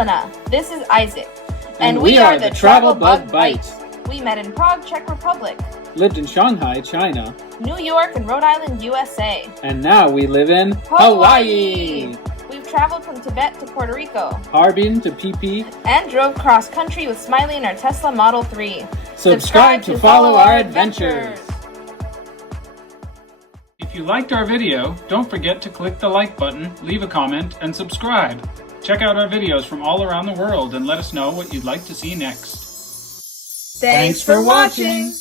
Olena. This is Isaac. And we are the Travel Bug Bite. We met in Prague, Czech Republic, Lived in Shanghai, China. New York, and Rhode Island, USA. And now we live in Hawaii. We've traveled from Tibet to Puerto Rico, Harbin to Phi Phi, and drove cross country with Smiley in our Tesla Model 3. Subscribe to follow our adventures. If you liked our video, don't forget to click the like button, leave a comment, and subscribe. Check out our videos from all around the world and let us know what you'd like to see next. Thanks for watching!